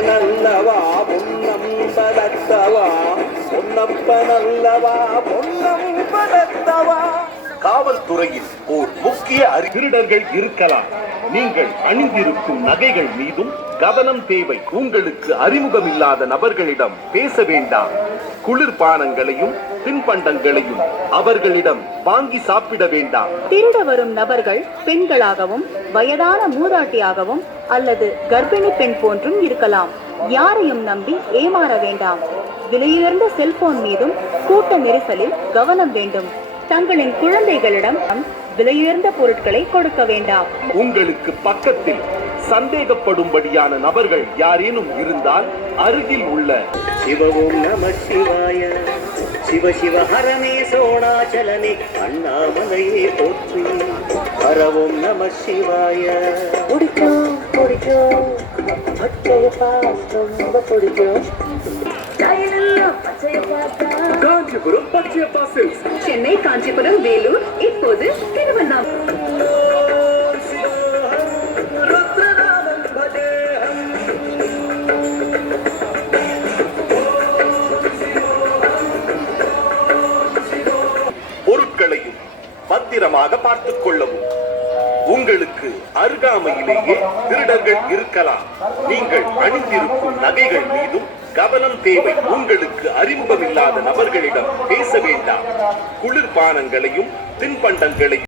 பொன்னப்பனல்லவா பொன்னம் படத்தவா பொன்னப்பனல்லவா பொன்னம் படத்தவா. காவல்துறையில் ஓர் முக்கிய திருடர்கள் இருக்கலாம். நீங்கள் அணிந்திருக்கும் நகைகள் மீதும் கவனம் தேவை. உங்களுக்கு அறிமுகமில்லாத நபர்களிடம் பேச வேண்டாம். குளிர்பானங்களையும் தின்பண்டங்களையும் அவர்களிடம் வாங்கி சாப்பிட வேண்டாம். திருட வரும் நபர்கள் பெண்களாகவும் வயதான மூதாட்டியாகவும் அல்லது கர்ப்பிணி பெண் போன்றும் இருக்கலாம். யாரையும் நம்பி ஏமாற வேண்டாம். விலையுயர்ந்த செல்போன் மீதும் கூட்ட நெரிசலில் கவனம் வேண்டும். தங்களின் குழந்தைகளிடம் விலையுயர்ந்த பொருட்களை கொடுக்க வேண்டாம். உங்களுக்கு பக்கத்தில் சந்தேகப்படும்படியான நபர்கள் யாரேனும் இருந்தால் அருகில் உள்ள சிவவும் நம சிவாய சிவ சிவ ஹரமே சோணாச்சலனே அண்ணாமலையே போற்றி ஹரவும் நம சிவாய. பிடிக்கும் பிடிக்கும் பச்சையப்பா ரொம்ப பிடிக்கும். காஞ்சிபுரம் பச்சையப்பா சில்க்ஸ், சென்னை, காஞ்சிபுரம், வேலூர், இப்போது திருவண்ணாமலை. பொருட்களையும் பத்திரமாக பார்த்துக் கொள்ளவும். உங்களுக்கு அருகாமையிலேயே திருடர்கள் இருக்கலாம். நீங்கள் அணிந்திருக்கும் நகைகள் மீதும் கவனம் தேவை. உங்களுக்கு அறிமுகமில்லாத நபர்களிடம் பேச வேண்டாம். குளிர்பானங்களையும் தின்பண்டங்களையும்